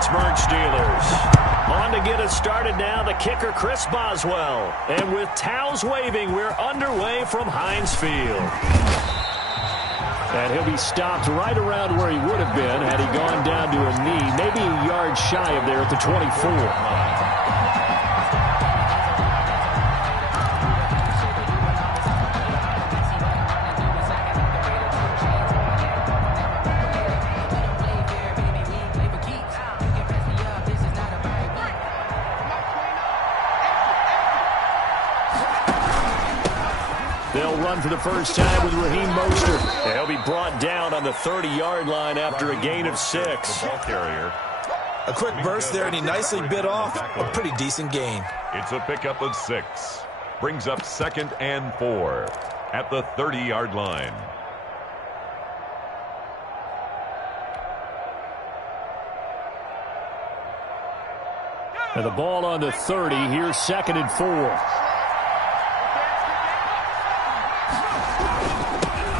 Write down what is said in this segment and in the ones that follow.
Pittsburgh Steelers. On to get us started now, the kicker, Chris Boswell. And with towels waving, we're underway from Heinz Field. And he'll be stopped right around where he would have been had he gone down to a knee, maybe a yard shy of there at the 24. They'll run for the first time with Raheem Mostert. And he'll be brought down on the 30-yard line after a gain of 6. A quick burst there, and he nicely bit off a pretty decent gain. It's a pickup of 6. Brings up 2nd and 4 at the 30-yard line. And the ball on the 30. Here's 2nd and 4.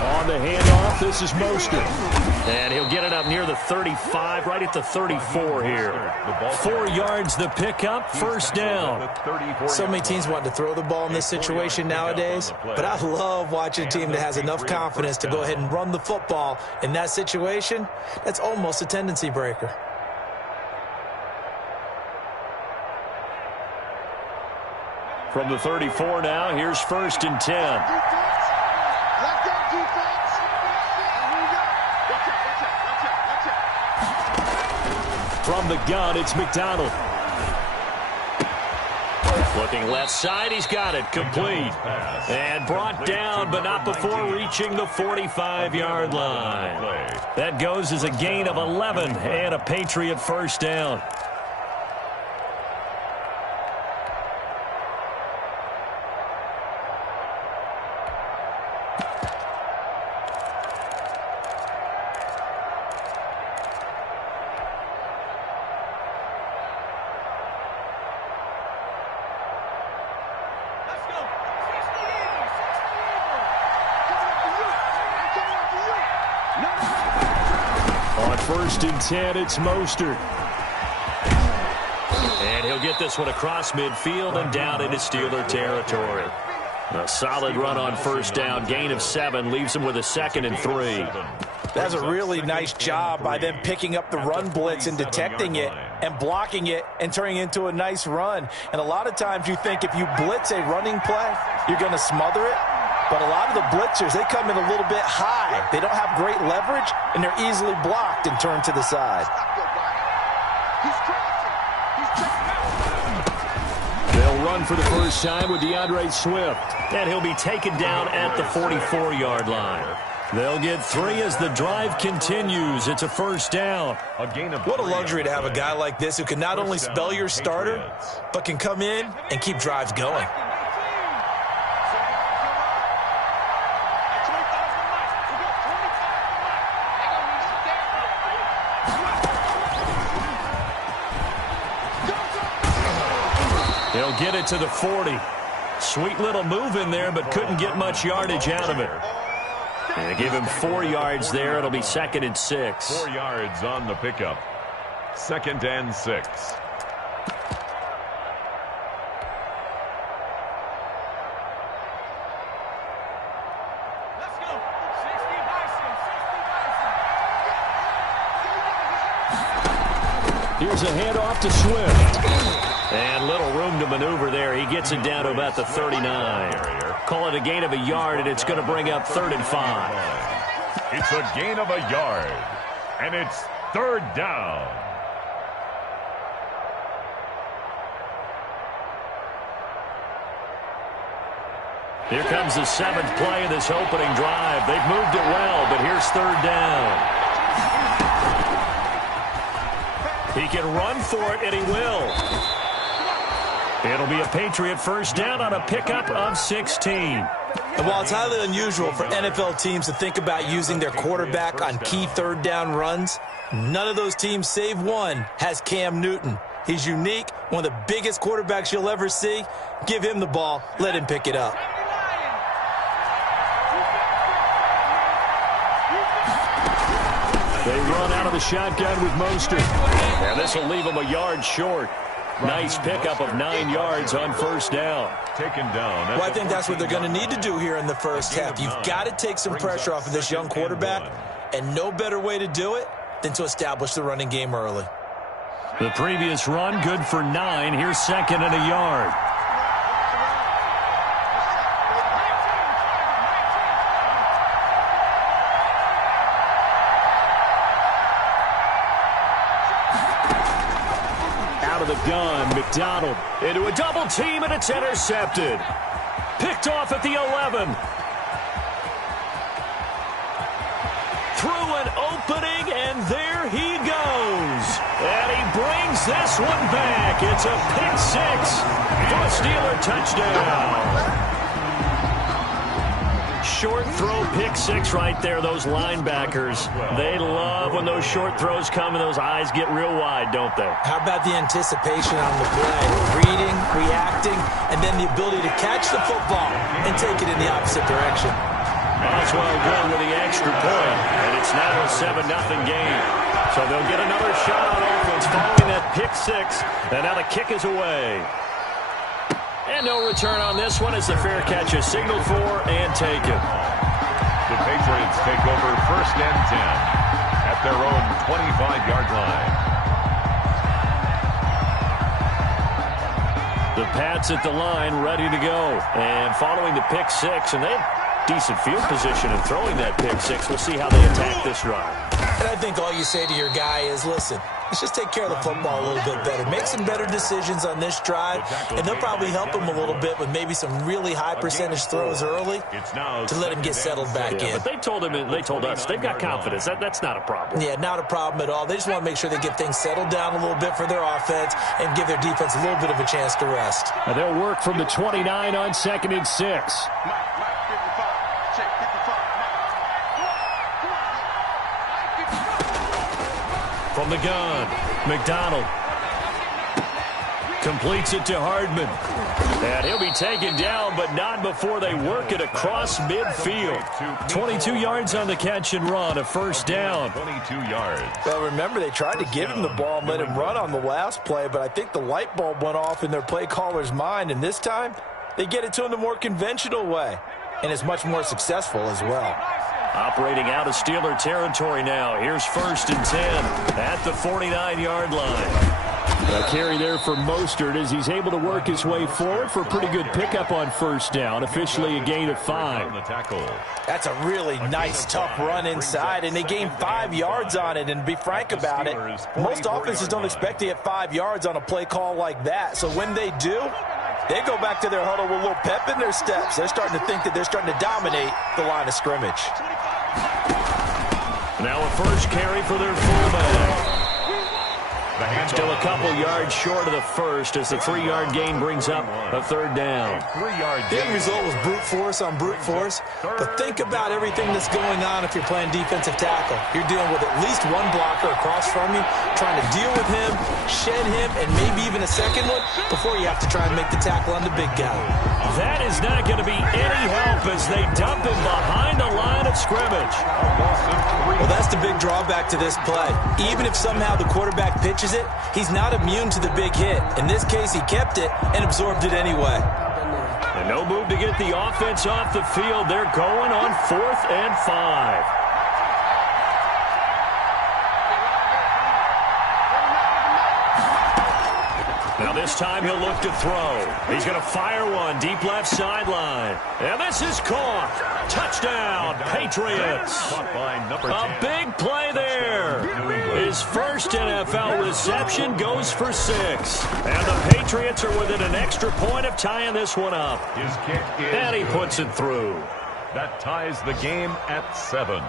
On the handoff, this is Mostert. And he'll get it up near the 35, right at the 34 here. 4 yards the pickup, first down. So many teams want to throw the ball in this situation nowadays, but I love watching a team that has enough confidence to go ahead and run the football in that situation. That's almost a tendency breaker. From the 34 now, here's 1st and 10. From the gun, it's McDonald. Looking left side, he's got it, complete. And brought down, but not before reaching the 45-yard line. That goes as a gain of 11 and a Patriot first down. On 1st and 10, it's Mostert. And he'll get this one across midfield and down into Steeler territory. A solid run on first down, gain of 7, leaves him with a 2nd and 3. That's a really nice job by them picking up the run blitz and detecting it and blocking it and turning it into a nice run. And a lot of times you think if you blitz a running play, you're going to smother it. But a lot of the blitzers, they come in a little bit high. They don't have great leverage, and they're easily blocked and turned to the side. They'll run for the first time with DeAndre Swift. And he'll be taken down at the 44-yard line. They'll get 3 as the drive continues. It's a first down. What a luxury to have a guy like this who can not only spell your starter, but can come in and keep drives going. He'll get it to the 40. Sweet little move in there, but couldn't get much yardage out of it. And give him 4 yards there. It'll be 2nd and 6. 4 yards on the pickup. 2nd and 6. Here's a handoff to Swift. And little room to maneuver there. He gets it down to about the 39. Call it a gain of a yard, and it's going to bring up 3rd and 5. It's a gain of a yard, and it's 3rd down. Here comes the 7th play of this opening drive. They've moved it well, but here's 3rd down. He can run for it, and he will. It'll be a Patriot first down on a pickup of 16. And while it's highly unusual for NFL teams to think about using their quarterback on key 3rd down runs, none of those teams, save one, has Cam Newton. He's unique, one of the biggest quarterbacks you'll ever see. Give him the ball, let him pick it up. They run out of of the shotgun with Mostert. And this will leave him a yard short. Nice pickup of 9 yards on first down. Taken down. Well, I think that's what they're going to need to do here in the first half. You've got to take some pressure off of this young quarterback, and no better way to do it than to establish the running game early. The previous run, good for 9. Here's second and a yard. Out of the gun, McDonald into a double team, and it's intercepted. Picked off at the 11. Through an opening, and there he goes. And he brings this one back. It's a pick 6 for a Steeler touchdown. Short throw, pick 6 right there. Those linebackers, they love when those short throws come and those eyes get real wide, don't they? How about the anticipation on the play? Reading, reacting, and then the ability to catch the football and take it in the opposite direction. Oswald going with the extra point, and it's now a 7-0 game. So they'll get another shot on offense following that pick 6, and now the kick is away. And no return on this one as the fair catch is signaled for and taken. The Patriots take over first and 10 at their own 25-yard line. The Pats at the line ready to go. And following the pick 6, and they have decent field position in throwing that pick 6. We'll see how they attack this drive. And I think all you say to your guy is, listen, let's just take care of the football a little bit better. Make some better decisions on this drive, and they'll probably help him a little bit with maybe some really high percentage throws early to let him get settled back in. But they told us they've got confidence. That's not a problem. Yeah, not a problem at all. They just want to make sure they get things settled down a little bit for their offense and give their defense a little bit of a chance to rest. And they'll work from the 29 on 2nd and 6. From the gun, McDonald completes it to Hardman. And he'll be taken down, but not before they work it across midfield. 22 yards on the catch and run, a first down. 22 yards. Well, remember, they tried to give him the ball and let him run on the last play, but I think the light bulb went off in their play caller's mind, and this time they get it to him the more conventional way, and it's much more successful as well. Operating out of Steeler territory now. Here's first and 10 at the 49-yard line. A carry there for Mostert as he's able to work his way forward for a pretty good pickup on first down. Officially a gain of 5. That's a really nice, tough run inside, and they gained 5 yards on it. And to be frank about it, most offenses don't expect to get 5 yards on a play call like that. So when they do, they go back to their huddle with a little pep in their steps. They're starting to think that they're starting to dominate the line of scrimmage. Now a first carry for their fullback. Still a couple yards short of the first as the 3-yard gain brings up a third down. The end result was brute force on brute force, but think about everything that's going on if you're playing defensive tackle. You're dealing with at least one blocker across from you, trying to deal with him, shed him, and maybe even a second one before you have to try and make the tackle on the big guy. That is not going to be any help as they dump him behind the line of scrimmage. Well, that's the big drawback to this play. Even if somehow the quarterback pitches it, he's not immune to the big hit. In this case, he kept it and absorbed it anyway. And no move to get the offense off the field. They're going on 4th and 5. Now this time he'll look to throw. He's going to fire one deep left sideline. And this is caught. Touchdown, Patriots. A big play there. His first NFL reception goes for 6. And the Patriots are within an extra point of tying this one up. His kick is And he puts it through. That ties the game at 7.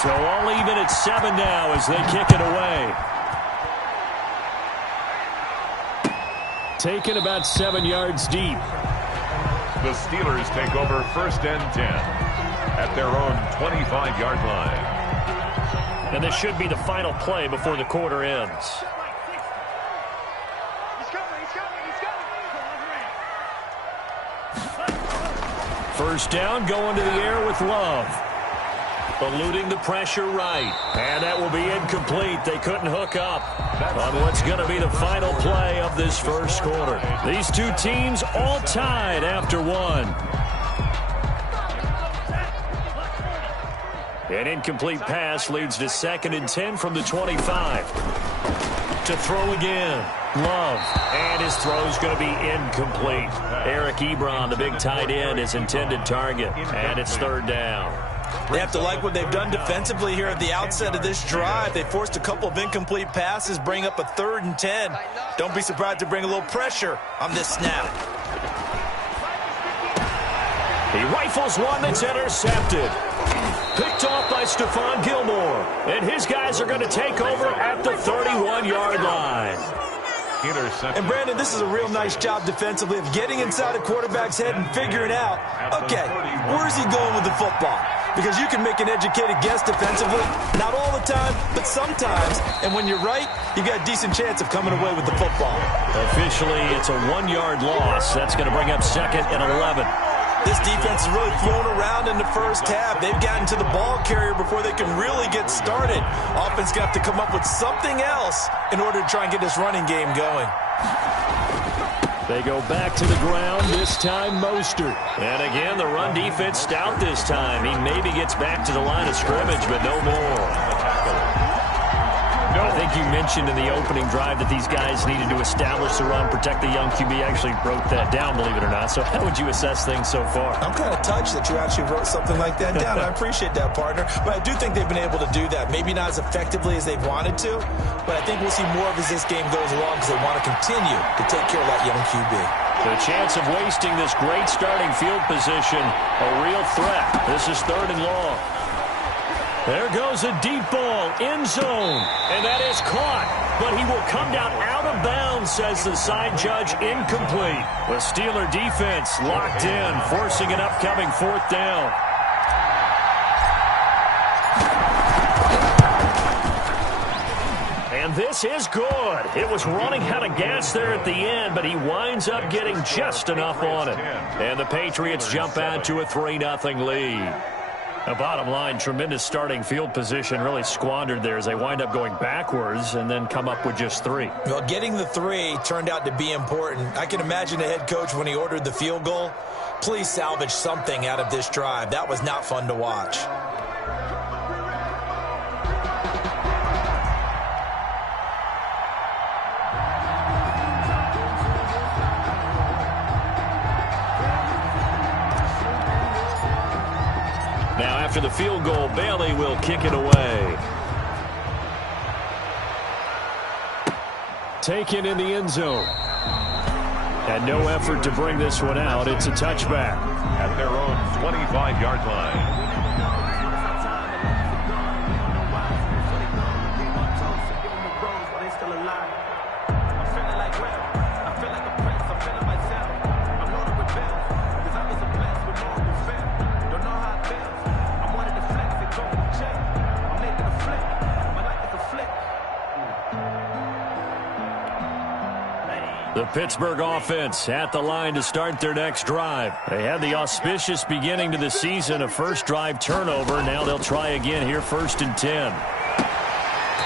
So all even at 7 now as they kick it away. Taken about 7 yards deep. The Steelers take over first and 10 at their own 25-yard line. And this should be the final play before the quarter ends. First down, going to the air with Love. Eluding the pressure right. And that will be incomplete. They couldn't hook up on what's going to be the final play of this first quarter. These two teams all tied after one. An incomplete pass leads to 2nd and 10 from the 25. To throw again. Love. And his throw's going to be incomplete. Eric Ebron, the big tight end, is intended target. And it's 3rd down. They have to like what they've done defensively here at the outset of this drive. They forced a couple of incomplete passes, bring up a 3rd and 10. Don't be surprised to bring a little pressure on this snap. He rifles one that's intercepted. Picked off by Stephon Gilmore. And his guys are going to take over at the 31-yard line. And Brandon, this is a real nice job defensively of getting inside a quarterback's head and figuring out, okay, where's he going with the football? Because you can make an educated guess defensively, not all the time, but sometimes. And when you're right, you got a decent chance of coming away with the football. Officially, it's a 1-yard loss. That's going to bring up 2nd and 11. This defense is really thrown around in the first half. They've gotten to the ball carrier before they can really get started. Offense going to have to come up with something else in order to try and get this running game going. They go back to the ground, this time Mostert. And again, the run defense stout this time. He maybe gets back to the line of scrimmage, but no more. I think you mentioned in the opening drive that these guys needed to establish the run, protect the young QB. Actually wrote that down, believe it or not. So how would you assess things so far? I'm kind of touched that you actually wrote something like that down. I appreciate that, partner. But I do think they've been able to do that. Maybe not as effectively as they've wanted to, but I think we'll see more of as this game goes along because they want to continue to take care of that young QB. The chance of wasting this great starting field position, a real threat. This is 3rd and long. There goes a deep ball, end zone, and that is caught. But he will come down out of bounds, says the side judge, incomplete. The Steeler defense locked in, forcing an upcoming 4th down. And this is good. It was running out of gas there at the end, but he winds up getting just enough on it. And the Patriots jump out to a 3-0 lead. The bottom line, tremendous starting field position, really squandered there as they wind up going backwards and then come up with just 3. Well, getting the 3 turned out to be important. I can imagine the head coach when he ordered the field goal. Please salvage something out of this drive. That was not fun to watch. After the field goal, Bailey will kick it away. Taken in the end zone. And no effort to bring this one out. It's a touchback. At their own 25-yard line. The Pittsburgh offense at the line to start their next drive. They had the auspicious beginning to the season, a first drive turnover. Now they'll try again here, 1st and 10.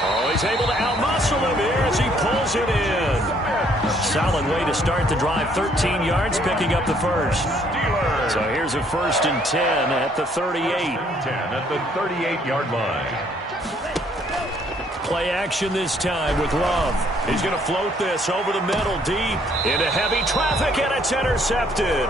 Oh, he's able to outmuscle him here as he pulls it in. Solid way to start the drive, 13 yards, picking up the first. So here's a 1st and 10 at the 38. 10 at the 38-yard line. Play action this time with Love. He's going to float this over the middle deep into heavy traffic, and it's intercepted.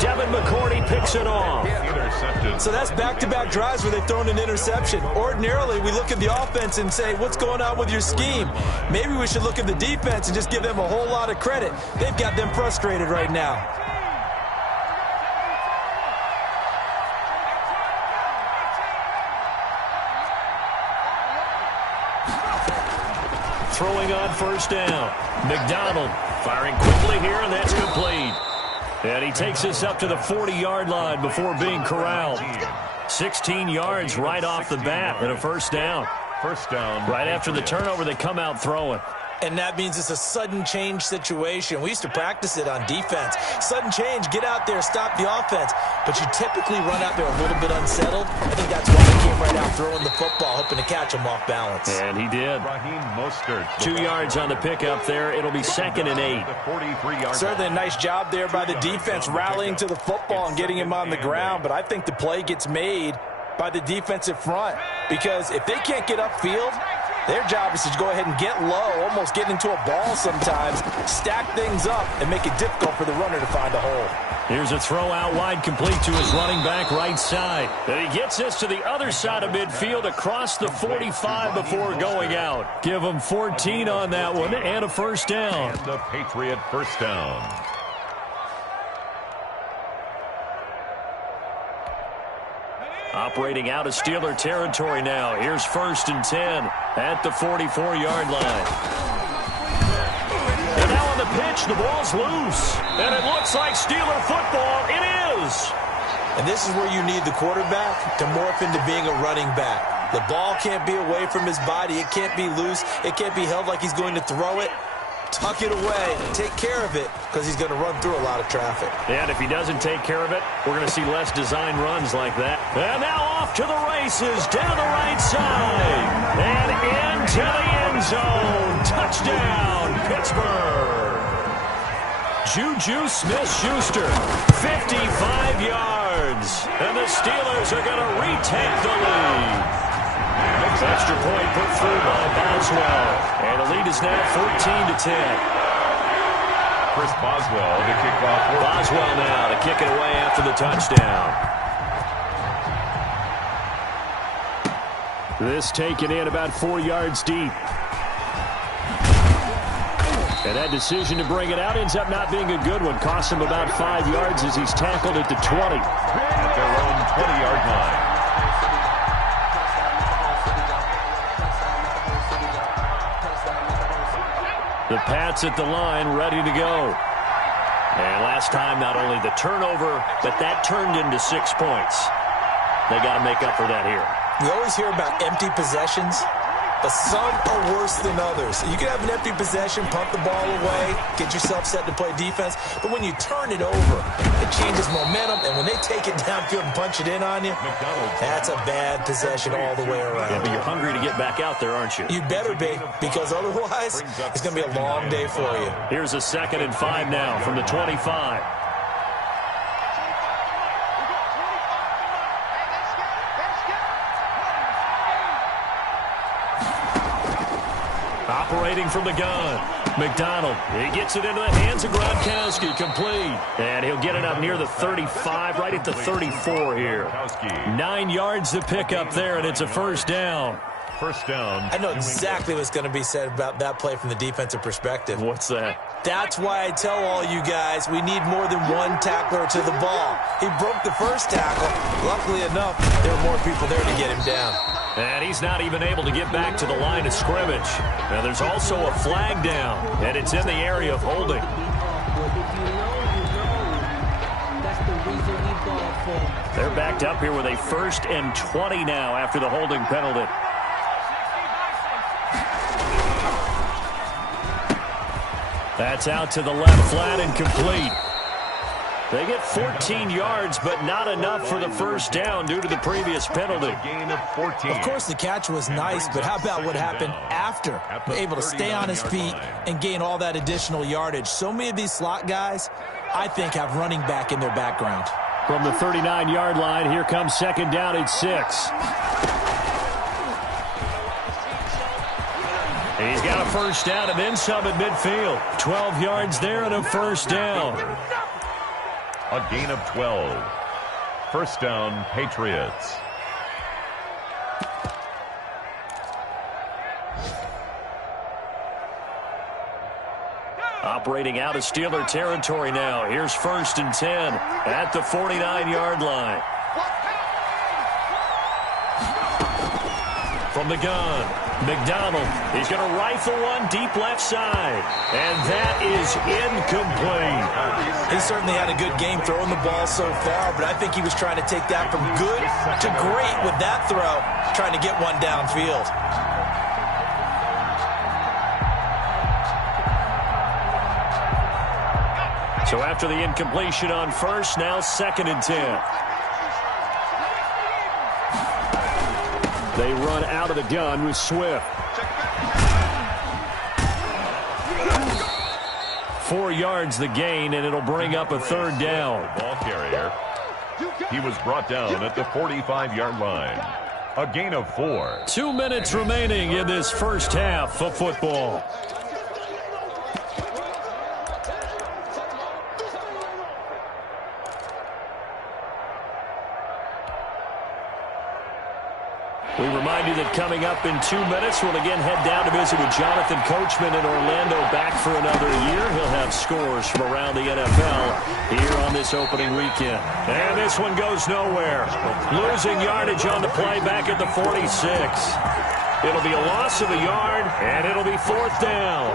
Devin McCourty picks it off. Intercepted. So that's back-to-back drives where they've thrown an interception. Ordinarily, we look at the offense and say, what's going on with your scheme? Maybe we should look at the defense and just give them a whole lot of credit. They've got them frustrated right now. Throwing on 1st down. McDonald firing quickly here, and that's complete. And he takes us up to the 40-yard line before being corralled. 16 yards right off the bat and a 1st down. First down. Right after the turnover, they come out throwing. And that means it's a sudden change situation. We used to practice it on defense. Sudden change, get out there, stop the offense. But you typically run out there a little bit unsettled. I think that's why he came right out throwing the football, hoping to catch him off balance. And he did. 2 yards on the pickup there. It'll be 2nd and 8. Certainly a nice job there by the defense, rallying to the football and getting him on the ground. But I think the play gets made by the defensive front, because if they can't get upfield, their job is to go ahead and get low, almost get into a ball sometimes, stack things up, and make it difficult for the runner to find a hole. Here's a throw out wide, complete to his running back right side. And he gets this to the other side of midfield across the 45 before going out. Give him 14 on that one and a first down. And the Patriot first down. Operating out of Steeler territory now. Here's 1st and 10 at the 44-yard line. And now on the pitch, the ball's loose. And it looks like Steeler football. It is. And this is where you need the quarterback to morph into being a running back. The ball can't be away from his body. It can't be loose. It can't be held like he's going to throw it. Tuck it away. Take care of it, because he's going to run through a lot of traffic. And if he doesn't take care of it, we're going to see less design runs like that. And now off to the races, down the right side. And into the end zone. Touchdown, Pittsburgh. Juju Smith-Schuster, 55 yards. And the Steelers are going to retake the lead. Extra point put through by Boswell. And the lead is now 14-10. Chris Boswell to kick off. Boswell now to kick it away after the touchdown. This taken in about 4 yards deep. And that decision to bring it out ends up not being a good one. Cost him about 5 yards as he's tackled at the 20. At their own 20-yard line. The Pats at the line, ready to go. And last time, not only the turnover, but that turned into 6 points. They got to make up for that here. We always hear about empty possessions, but some are worse than others. You can have an empty possession, pump the ball away, get yourself set to play defense, but when you turn it over, it changes momentum, and when they take it downfield and punch it in on you, that's a bad possession all the way around. Yeah, but you're hungry to get back out there, aren't you? You better be, because otherwise, it's going to be a long day for you. Here's a 2nd and 5 now from the 25. Operating from the gun. McDonald, he gets it into the hands of Gronkowski, complete. And he'll get it up near the 35, right at the 34 here. 9 yards to pick up there, and it's a first down. First down. I know exactly what's going to be said about that play from the defensive perspective. What's that? That's why I tell all you guys we need more than one tackler to the ball. He broke the first tackle. Luckily enough, there were more people there to get him down. And he's not even able to get back to the line of scrimmage. Now there's also a flag down, and it's in the area of holding. They're backed up here with a 1st and 20 now after the holding penalty. That's out to the left, flat and complete. They get 14 yards, but not enough for the first down due to the previous penalty. Gain of 14. Of course, the catch was nice, but how about what happened after? Able to stay on his feet and gain all that additional yardage. So many of these slot guys, I think, have running back in their background. From the 39-yard line, here comes 2nd down at 6. He's got a first down and then some at midfield. 12 yards there and a first down. A gain of 12. First down, Patriots. Operating out of Steeler territory now. Here's 1st and 10 at the 49-yard line. From the gun, McDonald. He's going to rifle one deep left side. And that is incomplete. He certainly had a good game throwing the ball so far, but I think he was trying to take that from good to great with that throw, trying to get one downfield. So after the incompletion on first, now 2nd and 10. They run out of the gun with Swift. 4 yards the gain, and it'll bring up a 3rd down. Ball carrier. He was brought down at the 45-yard line. A gain of 4. 2 minutes remaining in this first half of football. We remind you that coming up in 2 minutes, we'll again head down to visit with Jonathan Coachman in Orlando, back for another year. He'll have scores from around the NFL here on this opening weekend. And this one goes nowhere. Losing yardage on the play back at the 46. It'll be a loss of a yard, and it'll be 4th down.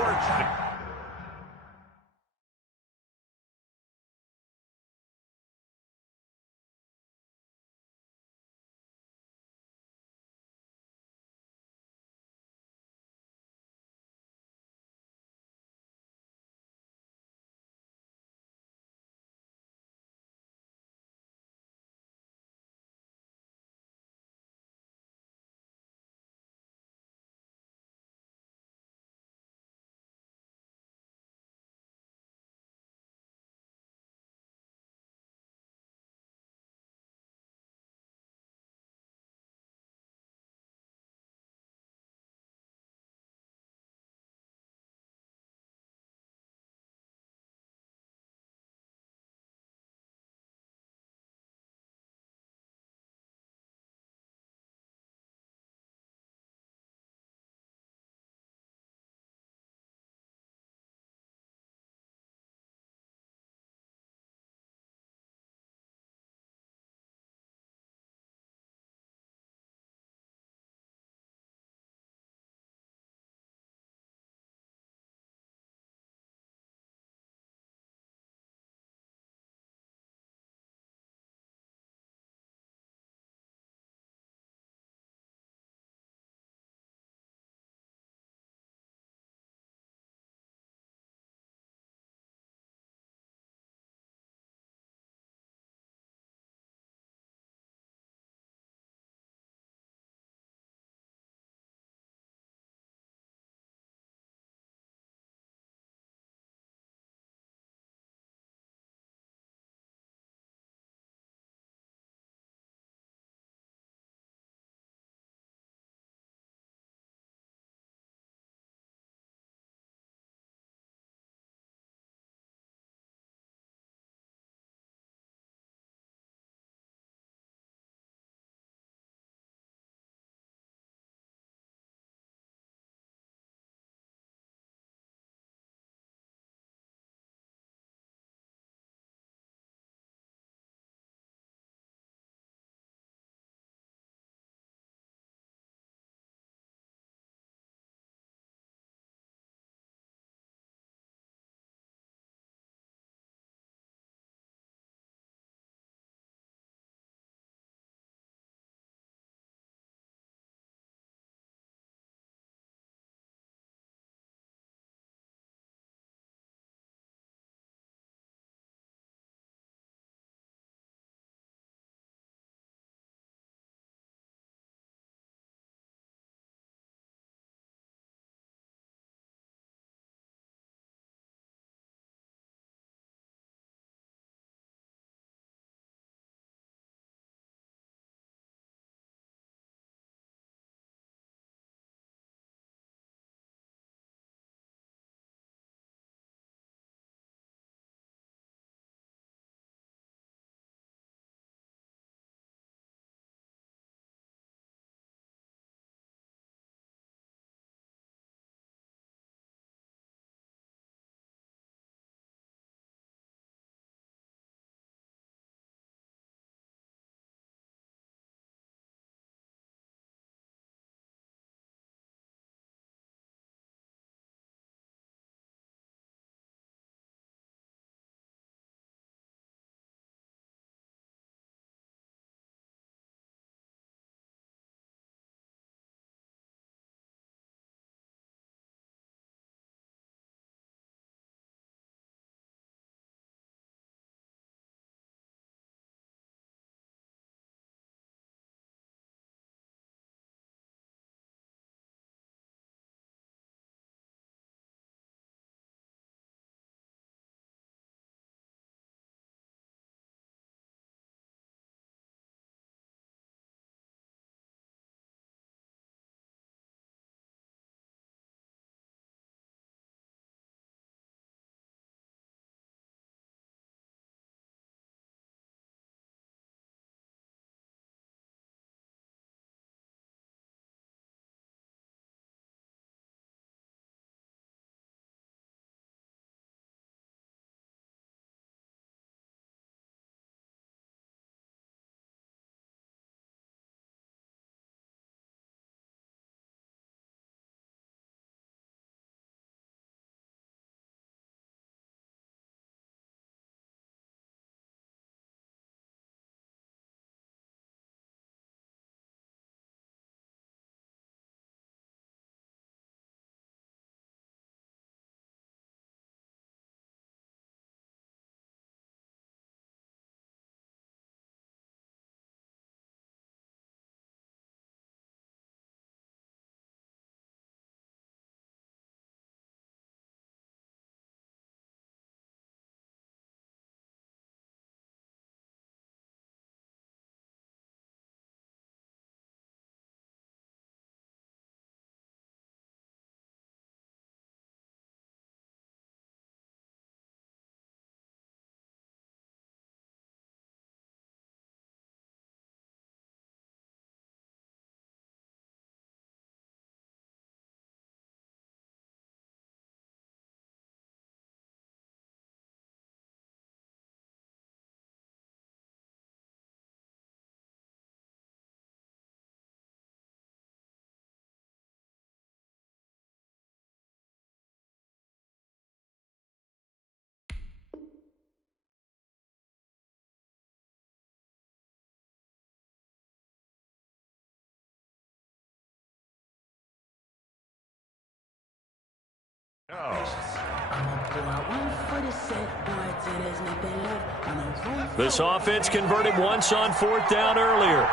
This offense converted once on 4th down earlier.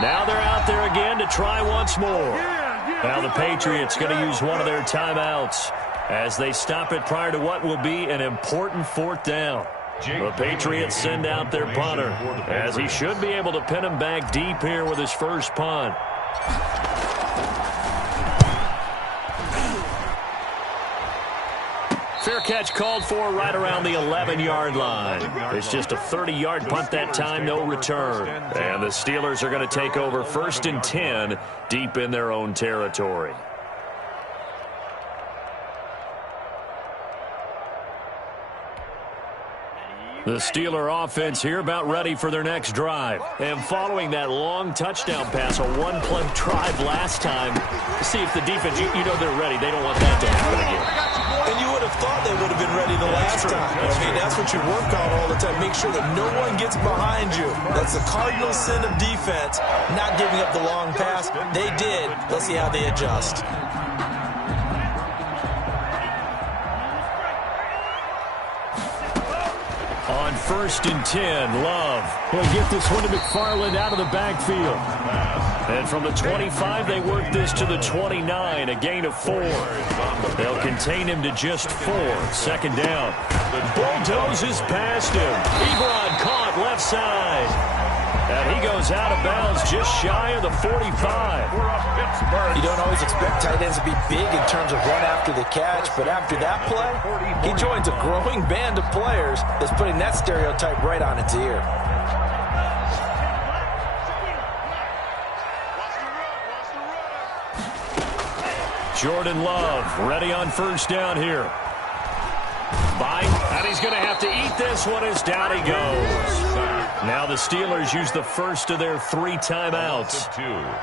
Now they're out there again to try once more. Now the Patriots going to use one of their timeouts as they stop it prior to what will be an important 4th down. The Patriots send out their punter, as he should be able to pin him back deep here with his first punt. Fair catch called for right around the 11-yard line. It's just a 30-yard punt that time, no return. And the Steelers are going to take over 1st and 10 deep in their own territory. The Steeler offense here about ready for their next drive. And following that long touchdown pass, a one-play drive last time, see if the defense, you know they're ready. They don't want that to happen again. And you would have thought they would have been ready the last time. That's what you work on all the time. Make sure that no one gets behind you. That's the cardinal sin of defense, not giving up the long pass. They did. Let's see how they adjust. On 1st and 10, Love will get this one to McFarland out of the backfield. And from the 25, they work this to the 29, a gain of 4. They'll contain him to just 4. 2nd down. Bulldozes past him. Ebron caught left side. And he goes out of bounds just shy of the 45. You don't always expect tight ends to be big in terms of run after the catch, but after that play, he joins a growing band of players that's putting that stereotype right on its ear. Jordan Love ready on 1st down here. And he's going to have to eat this one as down he goes. Now the Steelers use the first of their 3 timeouts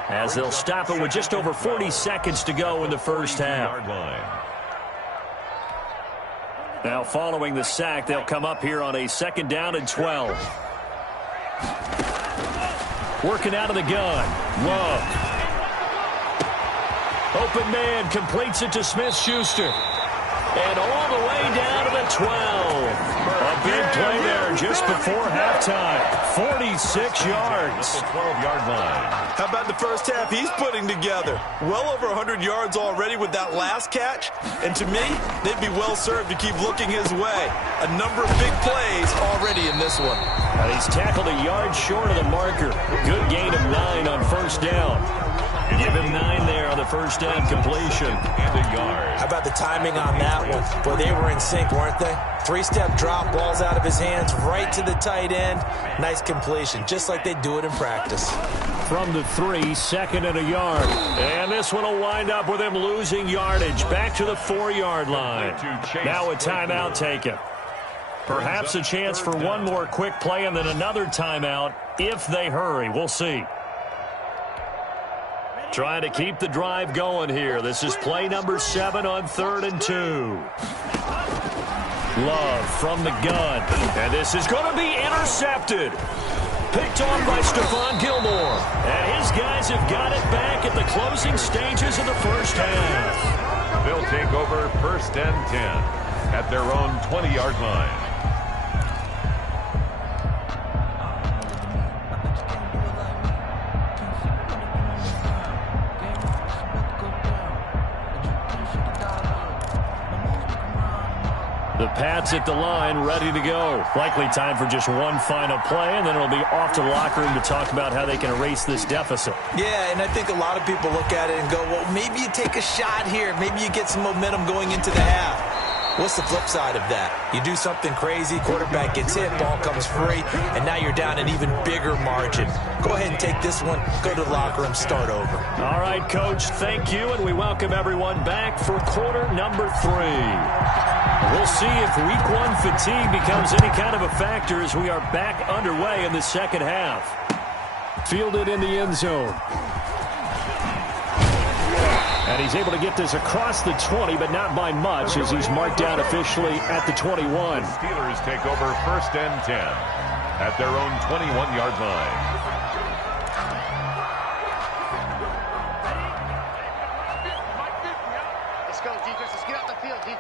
as they'll stop it with just over 40 seconds to go in the first half. Now following the sack, they'll come up here on a 2nd down and 12. Working out of the gun. Love. Open man completes it to Smith-Schuster. And all the way down to the 12. A big play there just before halftime. 46 yards. 12-yard line. How about the first half he's putting together? Well over 100 yards already with that last catch. And to me, they'd be well served to keep looking his way. A number of big plays already in this one. And he's tackled a yard short of the marker. Good gain of 9 on 1st down. Give him 9 there on the 1st down completion. And a yard. How about the timing on that one? Boy, they were in sync, weren't they? 3-step drop, balls out of his hands, right to the tight end. Nice completion, just like they do it in practice. From the 3, 2nd and a yard. And this one will wind up with him losing yardage. Back to the 4-yard line. Now a timeout taken. Perhaps a chance for one more quick play and then another timeout if they hurry. We'll see. Trying to keep the drive going here. This is play number 7 on 3rd and 2. Love from the gun. And this is going to be intercepted. Picked off by Stephon Gilmore. And his guys have got it back at the closing stages of the first half. They'll take over 1st and 10 at their own 20-yard line. The Pats at the line, ready to go. Likely time for just one final play, and then it'll be off to the locker room to talk about how they can erase this deficit. Yeah, and I think a lot of people look at it and go, well, maybe you take a shot here. Maybe you get some momentum going into the half. What's the flip side of that? You do something crazy, quarterback gets hit, ball comes free, and now you're down an even bigger margin. Go ahead and take this one, go to the locker room, start over. All right, Coach, thank you, and we welcome everyone back for quarter number 3. We'll see if week 1 fatigue becomes any kind of a factor as we are back underway in the second half. Fielded in the end zone. And he's able to get this across the 20, but not by much as he's marked down officially at the 21. The Steelers take over 1st and 10 at their own 21-yard line. Let's go, defense. Let's get out the field, defense.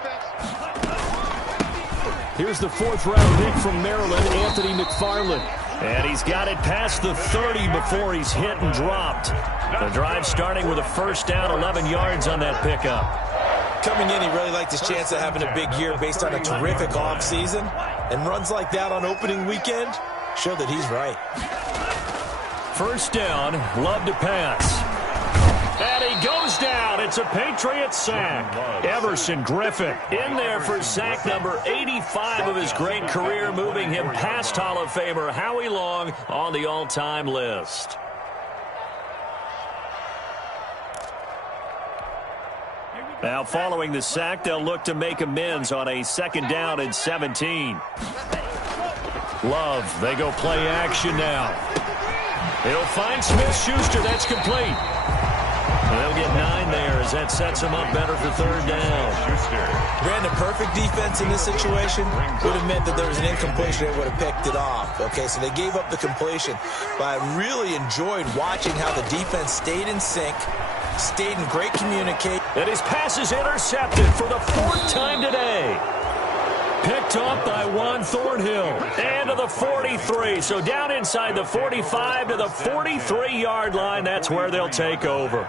Here's the fourth-round pick from Maryland, Anthony McFarland. And he's got it past the 30 before he's hit and dropped. The drive starting with a first down, 11 yards on that pickup. Coming in, he really liked his chance of having a big year based on a terrific offseason. And runs like that on opening weekend show that he's right. First down, Love to pass. And he goes down. It's a Patriots sack. Everson Griffin in there for sack number 85 of his great career, moving him past Hall of Famer Howie Long on the all-time list. Now following the sack, they'll look to make amends on a second down and 17. Love, they go play action now. He'll find Smith-Schuster. That's complete. They'll get 9 there as that sets him up better for third down. Brandon, perfect defense in this situation would have meant that there was an incompletion. They would have picked it off. Okay, so they gave up the completion. But I really enjoyed watching how the defense stayed in sync, stayed in great communication. And his pass is intercepted for the 4th time today. Picked up by Juan Thornhill. And to the 43. So down inside the 45 to the 43-yard line. That's where they'll take over.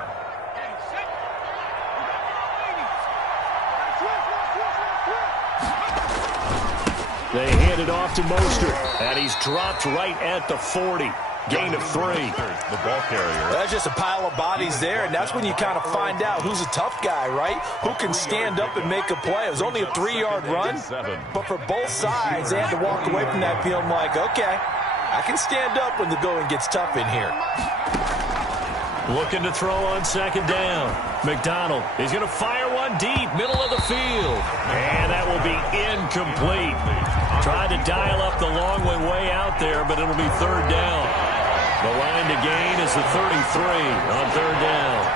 They hand it off to Mostert. And he's dropped right at the 40. Gain of 3. The ball carrier. That's just a pile of bodies there, and that's when you kind of find out who's a tough guy, right? Who can stand up and make a play. It was only a 3-yard run, but for both sides, they had to walk away from that feeling like, okay, I can stand up when the going gets tough in here. Looking to throw on second down. McDonald is going to fire one deep, middle of the field. And that will be incomplete. Tried to dial up the long one way out there, but it'll be third down. The line to gain is the 33 on third down.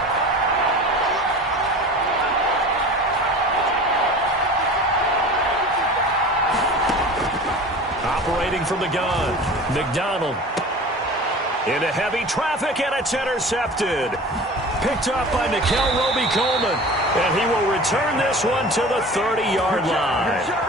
Operating from the gun, McDonald. Into heavy traffic, and it's intercepted. Picked up by Nickel Roby-Coleman. And he will return this one to the 30-yard line.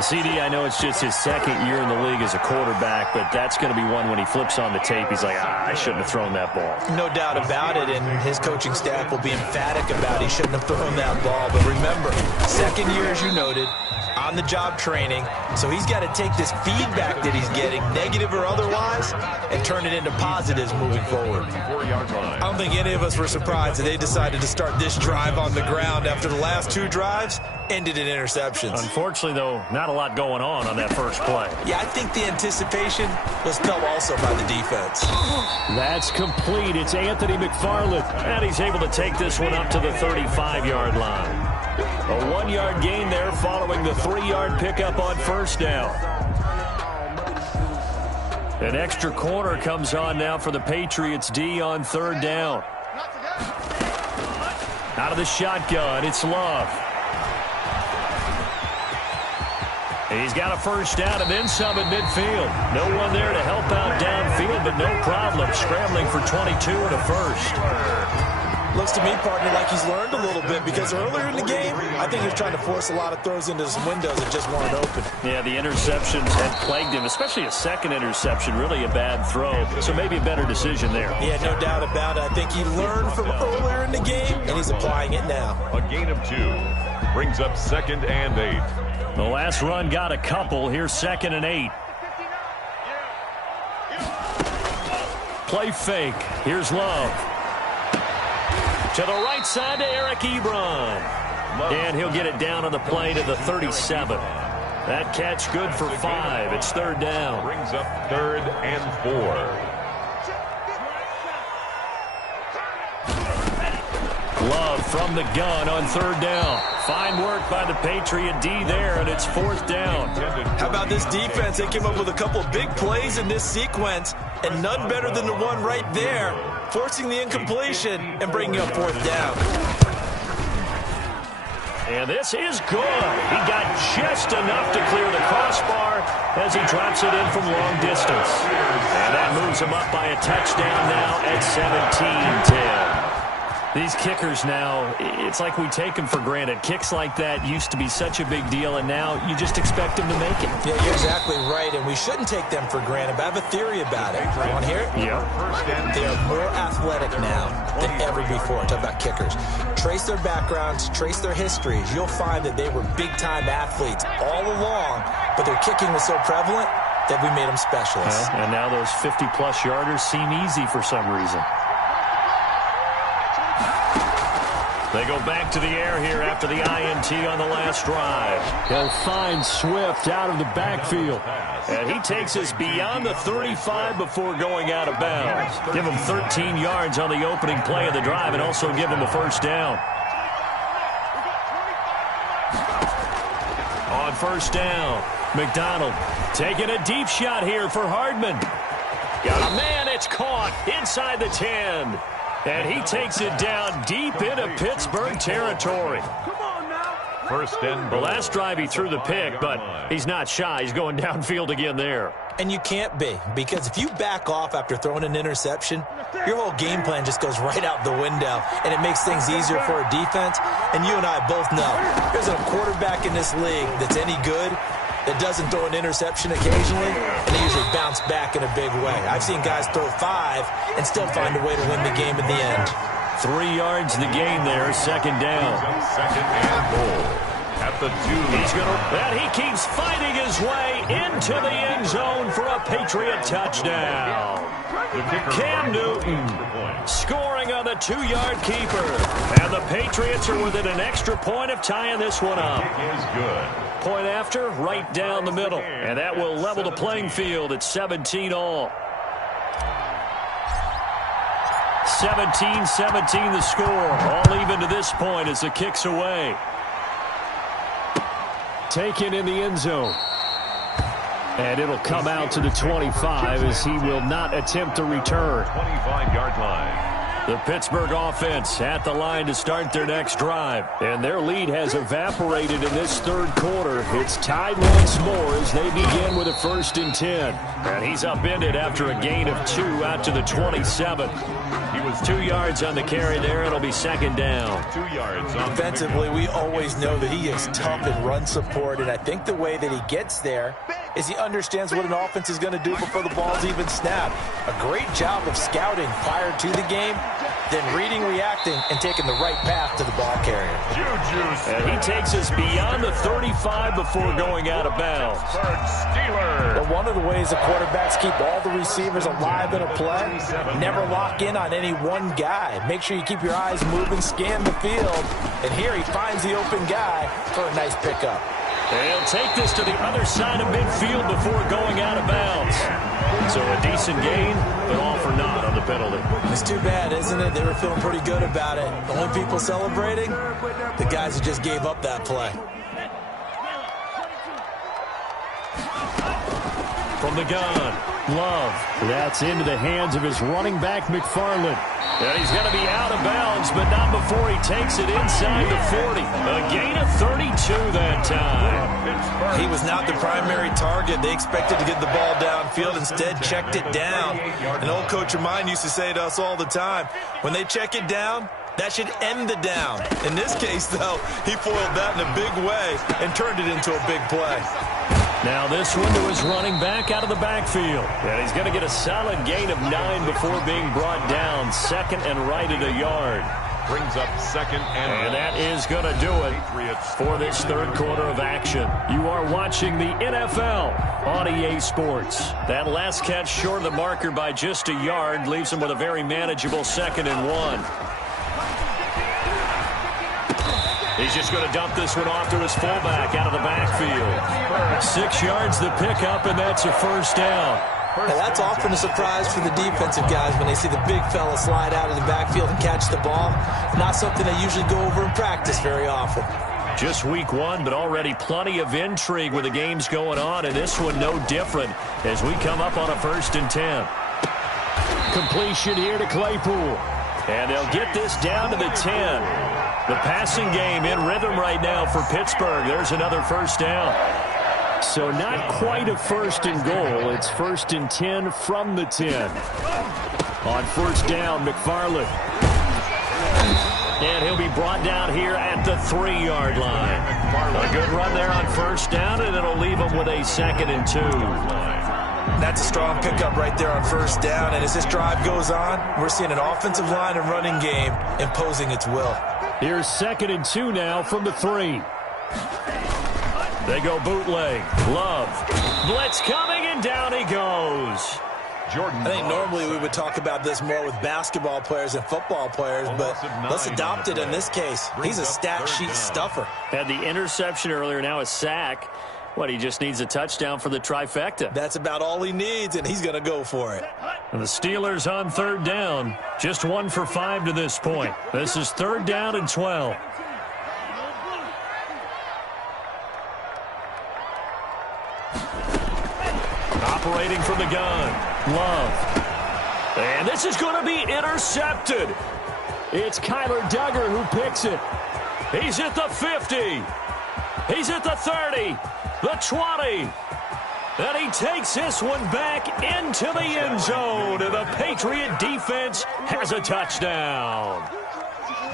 CD, I know it's just his second year in the league as a quarterback, but that's going to be one when he flips on the tape. He's like, I shouldn't have thrown that ball. No doubt about it, and his coaching staff will be emphatic about he shouldn't have thrown that ball. But remember, second year, as you noted, on-the-job training, so he's got to take this feedback that he's getting, negative or otherwise, and turn it into positives moving forward. I don't think any of us were surprised that they decided to start this drive on the ground after the last 2 drives ended in interceptions. Unfortunately, though, not a lot going on that first play. Yeah, I think the anticipation was felt also by the defense. That's complete. It's Anthony McFarland, and he's able to take this one up to the 35-yard line. A 1-yard gain there following the 3-yard pickup on first down. An extra corner comes on now for the Patriots D on third down. Out of the shotgun, it's Love. He's got a first down and then some at midfield. No one there to help out downfield, but no problem. Scrambling for 22 and a first. Looks to me, partner, like he's learned a little bit because earlier in the game, I think he was trying to force a lot of throws into some windows that just weren't open. Yeah, the interceptions had plagued him, especially a second interception, really a bad throw. So maybe a better decision there. Yeah, no doubt about it. I think he learned from earlier in the game, and he's applying it now. A gain of 2 brings up 2nd and 8. The last run got a couple. Here's 2nd and 8. Play fake. Here's Love. To the right side to Eric Ebron. And he'll get it down on the play to the 37. That catch good for 5. It's third down. Brings up 3rd and 4. Love from the gun on third down. Fine work by the Patriot D there, and it's 4th down. How about this defense? They came up with a couple of big plays in this sequence, and none better than the one right there, forcing the incompletion and bringing up 4th down. And this is good. He got just enough to clear the crossbar as he drops it in from long distance. And that moves him up by a touchdown now at 17-10. These kickers now, it's like we take them for granted. Kicks like that used to be such a big deal, and now you just expect them to make it. Yeah, you're exactly right, and we shouldn't take them for granted, but I have a theory about it. You want to hear it? Yeah. They are more athletic now than ever before. Talk about kickers. Trace their backgrounds, trace their histories. You'll find that they were big-time athletes all along, but their kicking was so prevalent that we made them specialists. And now those 50-plus yarders seem easy for some reason. They go back to the air here after the INT on the last drive. He'll find Swift out of the backfield. And he takes us beyond the 35 before going out of bounds. Give him 13 yards on the opening play of the drive and also give him a first down. On first down, McDonald taking a deep shot here for Hardman. Got a man, it's caught inside the 10. And he takes it down deep into Pittsburgh territory. First and goal. The last drive he threw the pick, but he's not shy. He's going downfield again there. And you can't be, because if you back off after throwing an interception, your whole game plan just goes right out the window, and it makes things easier for a defense. And you and I both know there's a quarterback in this league that's any good that doesn't throw an interception occasionally, and they usually bounce back in a big way. I've seen guys throw 5 and still find a way to win the game in the end. 3 yards the gain there, second down. Second and goal at the 2. And he keeps fighting his way into the end zone for a Patriot touchdown. Cam Newton scoring on the 2-yard keeper. And the Patriots are within an extra point of tying this one up. Is good. Point after, right down the middle. And that will level the playing field at 17 all. 17-17 the score. All even to this point as the kick's away. Taken in the end zone. And it'll come out to the 25 as he will not attempt to return. 25-yard line. The Pittsburgh offense at the line to start their next drive. And their lead has evaporated in this third quarter. It's tied once more as they begin with a 1st and 10. And he's upended after a gain of 2 out to the 27. He was 2 yards on the carry there. It'll be second down. 2 yards on Defensively, we always know that he is tough in run support, and I think the way that he gets there is he understands what an offense is going to do before the ball's even snapped. A great job of scouting prior to the game, then reading, reacting, and taking the right path to the ball carrier. And he takes us beyond the 35 before going out of bounds. But one of the ways the quarterbacks keep all the receivers alive in a play, never lock in on any one guy. Make sure you keep your eyes moving, scan the field, and here he finds the open guy for a nice pickup. And he'll take this to the other side of midfield before going out of bounds. So a decent gain, but all for naught on the penalty. It's too bad, isn't it? They were feeling pretty good about it. The only people celebrating, the guys who just gave up that play. From the gun, Love. That's into the hands of his running back, McFarland. And he's going to be out of bounds, but not before he takes it inside the 40. A gain of 32 that time. He was not the primary target. They expected to get the ball downfield. Instead, checked it down. An old coach of mine used to say to us all the time, when they check it down, that should end the down. In this case, though, he foiled that in a big way and turned it into a big play. Now this one to his running back out of the backfield. And he's going to get a solid gain of 9 before being brought down. Second and right at a yard. Brings up second and that is going to do it for this third quarter of action. You are watching the NFL on EA Sports. That last catch short of the marker by just a yard leaves him with a very manageable 2nd and 1. He's just going to dump this one off to his fullback out of the backfield. 6 yards the pickup, and that's a first down. Now that's often a surprise for the defensive guys when they see the big fella slide out of the backfield and catch the ball. Not something they usually go over in practice very often. Just week 1, but already plenty of intrigue with the games going on, and this one no different as we come up on a 1st and 10. Completion here to Claypool. And they'll get this down to the 10. The passing game in rhythm right now for Pittsburgh. There's another first down. So not quite a 1st and goal. It's 1st and 10 from the 10. On first down, McFarland. And he'll be brought down here at the 3-yard line. A good run there on first down, and it'll leave him with a 2nd and 2. That's a strong pickup right there on first down. And as this drive goes on, we're seeing an offensive line and running game imposing its will. Here's 2nd and 2 now from the 3. They go bootleg. Love. Blitz coming, and down he goes. I think normally we would talk about this more with basketball players and football players, but let's adopt it in this case. He's a stat sheet stuffer. Had the interception earlier, now a sack. What, he just needs a touchdown for the trifecta. That's about all he needs, and he's going to go for it. And the Steelers on 3rd down. Just 1 for 5 to this point. This is 3rd down and 12. Operating from the gun. Love. And this is going to be intercepted. It's Kyler Duggar who picks it. He's at the 50. He's at the 30. The 20. And he takes this one back into the end zone. And the Patriot defense has a touchdown.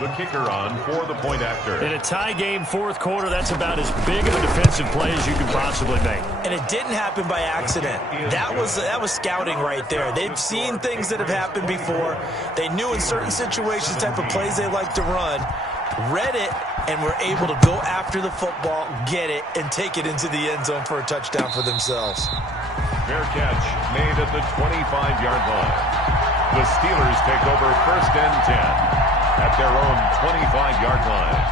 The kicker on for the point after. In a tie game, 4th quarter, that's about as big of a defensive play as you can possibly make. And it didn't happen by accident. That was scouting right there. They've seen things that have happened before. They knew in certain situations the type of plays they like to run, read it, and were able to go after the football, get it, and take it into the end zone for a touchdown for themselves. Fair catch made at the 25-yard line. The Steelers take over 1st and 10. At their own 25-yard line.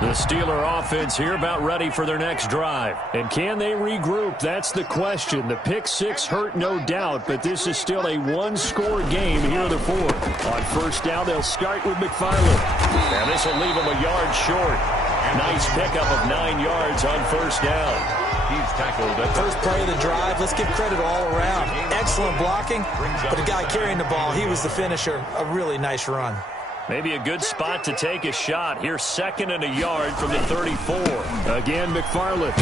The Steeler offense here about ready for their next drive. And can they regroup? That's the question. The pick 6 hurt, no doubt, but this is still a 1-score game here in the 4th. On first down, they'll start with McFarland. And this will leave them a yard short. Nice pickup of 9 yards on first down. He's tackled at first play of the drive. Let's give credit all around. Excellent blocking, but the guy carrying the ball, he was the finisher. A really nice run. Maybe a good spot to take a shot. Here's 2nd and a yard from the 34. Again, McFarland.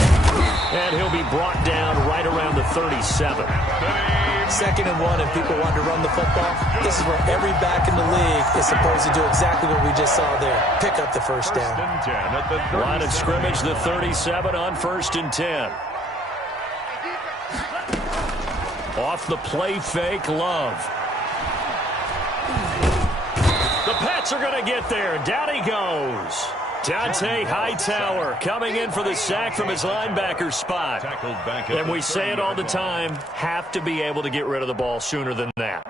And he'll be brought down right around the 37. 2nd and 1, and people want to run the football. This is where every back in the league is supposed to do exactly what we just saw there. Pick up the first down. Line of scrimmage, the 37 on 1st and 10. Off the play fake, Love. The Pats are going to get there. Down he goes. Dante Hightower coming in for the sack from his linebacker spot. And we say it all the time, have to be able to get rid of the ball sooner than that.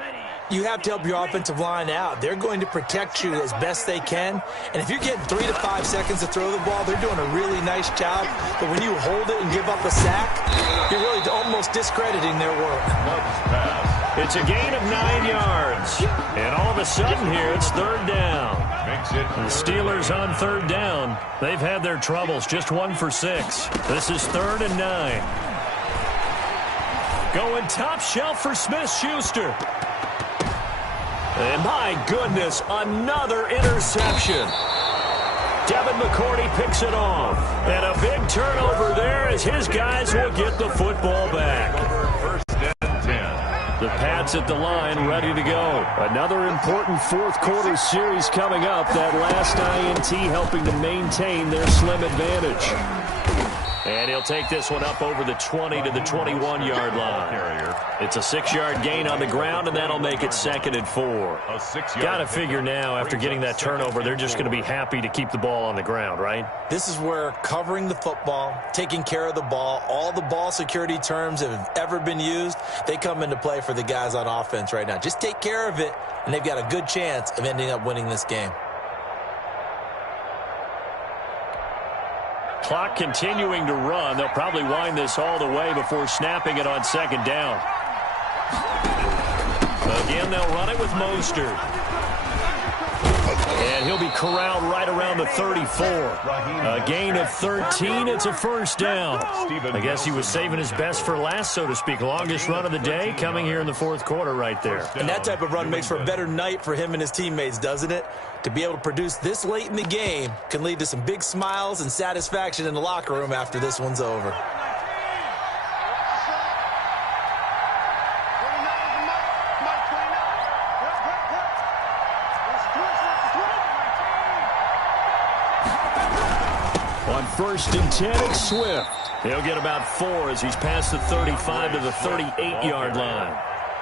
You have to help your offensive line out. They're going to protect you as best they can. And if you're getting 3 to 5 seconds to throw the ball, they're doing a really nice job. But when you hold it and give up a sack, you're really almost discrediting their work. It's a gain of 9 yards. And all of a sudden here, it's 3rd down. The Steelers on 3rd down. They've had their troubles, just 1 for 6. This is 3rd and 9. Going top shelf for Smith-Schuster. And my goodness, another interception. Devin McCourty picks it off. And a big turnover there as his guys will get the football back. The Pats at the line ready to go. Another important 4th quarter series coming up. That last INT helping to maintain their slim advantage. And he'll take this one up over the 20 to the 21-yard line. It's a 6-yard gain on the ground, and that'll make it 2nd and 4. Got to figure now, after getting that turnover, they're just going to be happy to keep the ball on the ground, right? This is where covering the football, taking care of the ball, all the ball security terms that have ever been used, they come into play for the guys on offense right now. Just take care of it, and they've got a good chance of ending up winning this game. Clock continuing to run. They'll probably wind this all the way before snapping it on 2nd down. Again, they'll run it with Mostert. And he'll be corralled right around the 34. A gain of 13. It's a 1st down. I guess he was saving his best for last, so to speak. Longest run of the day coming here in the 4th quarter right there. And that type of run makes for a better night for him and his teammates, doesn't it? To be able to produce this late in the game can lead to some big smiles and satisfaction in the locker room after this one's over. first and 10. It's Swift. He'll get about 4 as he's past the 35 to the 38-yard line.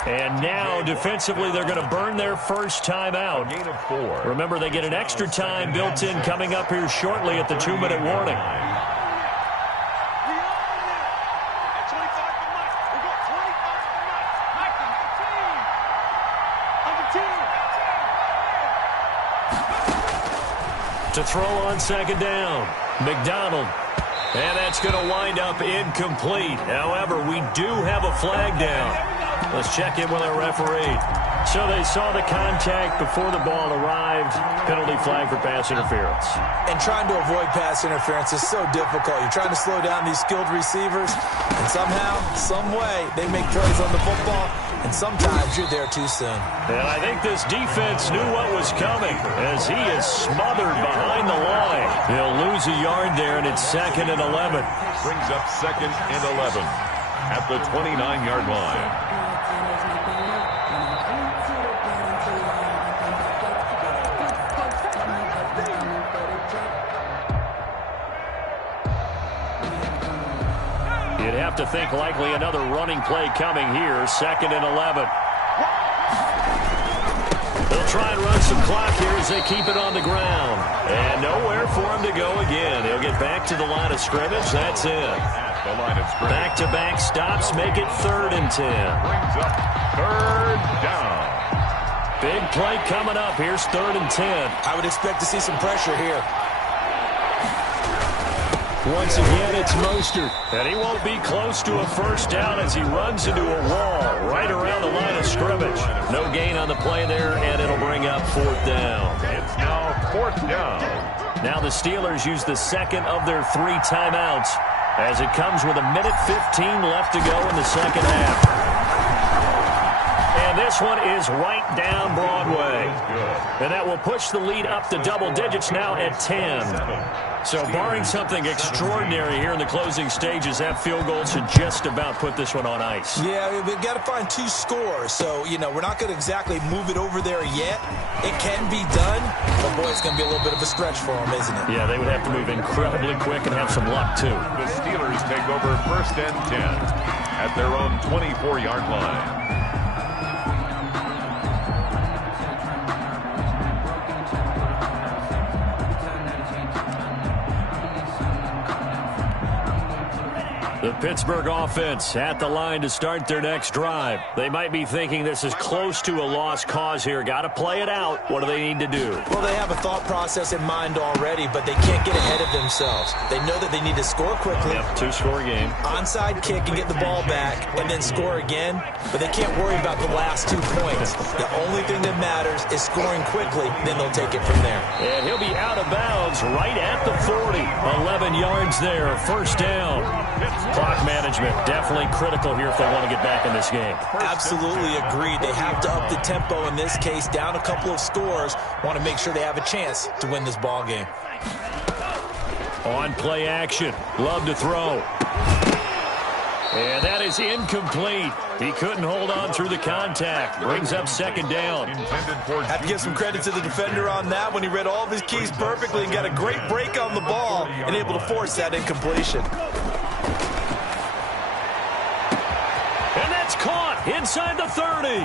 And now, defensively, they're going to burn their first time out. Remember, they get an extra time built in coming up here shortly at the 2-minute warning. To throw on second down, McDonald. And that's going to wind up incomplete. However, we do have a flag down. Let's check in with our referee. So they saw the contact before the ball arrived. Penalty flag for pass interference. And trying to avoid pass interference is so difficult. You're trying to slow down these skilled receivers, and somehow, some way, they make plays on the football, and sometimes you're there too soon. And I think this defense knew what was coming as he is smothered behind the line. He'll lose a yard there, and it's 2nd and 11. Brings up 2nd and 11 at the 29-yard line. You'd have to think likely another running play coming here. 2nd and 11. They'll try and run some clock here as they keep it on the ground. And nowhere for him to go again. He'll get back to the line of scrimmage. That's it. Back-to-back stops make it 3rd and 10. Brings up 3rd down. Big play coming up. Here's 3rd and 10. I would expect to see some pressure here. Once again, it's Mostert. And he won't be close to a first down as he runs into a wall right around the line of scrimmage. No gain on the play there, and it'll bring up 4th down. It's now 4th down. Now the Steelers use the second of their 3 timeouts as it comes with 1:15 left to go in the second half. And this one is right down Broadway. And that will push the lead up to double digits now at 10. So barring something extraordinary here in the closing stages, that field goal should just about put this one on ice. Yeah, we've got to find 2 scores. So, we're not going to exactly move it over there yet. It can be done, but boy, it's going to be a little bit of a stretch for them, isn't it? Yeah, they would have to move incredibly quick and have some luck, too. The Steelers take over 1st and 10 at their own 24-yard line. The Pittsburgh offense at the line to start their next drive. They might be thinking this is close to a lost cause here. Got to play it out. What do they need to do? Well, they have a thought process in mind already, but they can't get ahead of themselves. They know that they need to score quickly. Yep, 2-score game. Onside kick and get the ball back and then score again, but they can't worry about the last 2 points. The only thing that matters is scoring quickly, then they'll take it from there. And he'll be out of bounds right at the 40. 11 yards there, first down. Clock management definitely critical here if they want to get back in this game. Absolutely agreed. They have to up the tempo in this case, down a couple of scores. Want to make sure they have a chance to win this ball game. On play action, Love to throw. And that is incomplete. He couldn't hold on through the contact. Brings up 2nd down. Have to give some credit to the defender on that when he read all of his keys perfectly and got a great break on the ball and able to force that incompletion. And that's caught inside the 30.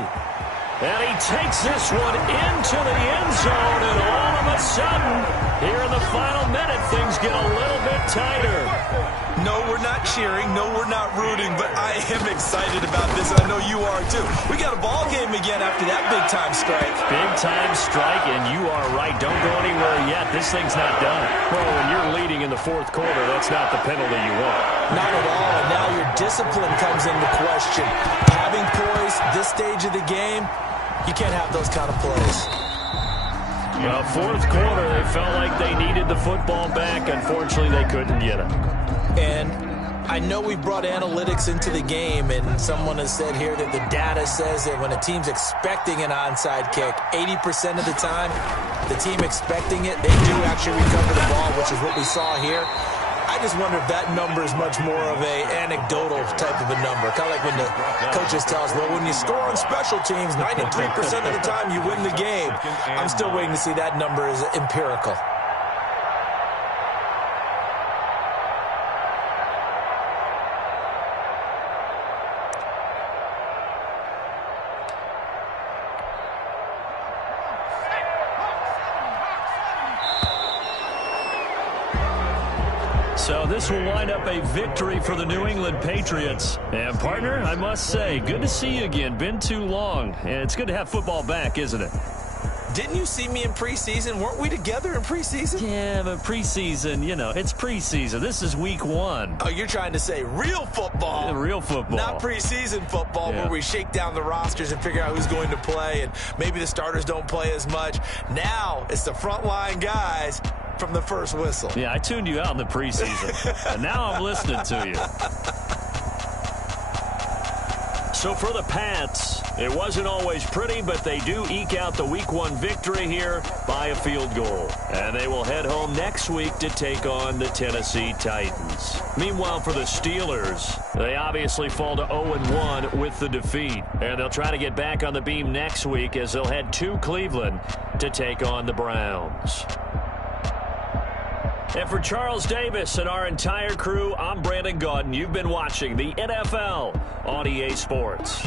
And he takes this one into the end zone, and all of a sudden, here in the final minute, things get a little bit tighter. No, we're not cheering. No, we're not rooting, but I am excited about this, and I know you are too. We got a ball game again after that big-time strike. Big-time strike, and you are right. Don't go anywhere yet. This thing's not done. Well, when you're leading in the 4th quarter, that's not the penalty you want. Not at all, and now your discipline comes into question. Having poise this stage of the game, you can't have those kind of plays. Well, 4th quarter, they felt like they needed the football back. Unfortunately, they couldn't get it. And I know we brought analytics into the game, and someone has said here that the data says that when a team's expecting an onside kick, 80% of the time, the team expecting it, they do actually recover the ball, which is what we saw here. I just wonder if that number is much more of a anecdotal type of a number. Kind of like when the coaches tell us, well, when you score on special teams, 93% of the time you win the game. I'm still waiting to see that number is empirical. So this will wind up a victory for the New England Patriots. And, partner, I must say, good to see you again. Been too long. And it's good to have football back, isn't it? Didn't you see me in preseason? Weren't we together in preseason? Yeah, but preseason, you know, it's preseason. This is week 1. Oh, you're trying to say real football. Yeah, real football. Not preseason football where we shake down the rosters and figure out who's going to play, and maybe the starters don't play as much. Now it's the frontline guys from the first whistle. Yeah, I tuned you out in the preseason, and now I'm listening to you. So for the Pats, it wasn't always pretty, but they do eke out the Week 1 victory here by a field goal. And they will head home next week to take on the Tennessee Titans. Meanwhile, for the Steelers, they obviously fall to 0-1 with the defeat. And they'll try to get back on the beam next week as they'll head to Cleveland to take on the Browns. And for Charles Davis and our entire crew, I'm Brandon Gaudin. You've been watching the NFL on EA Sports.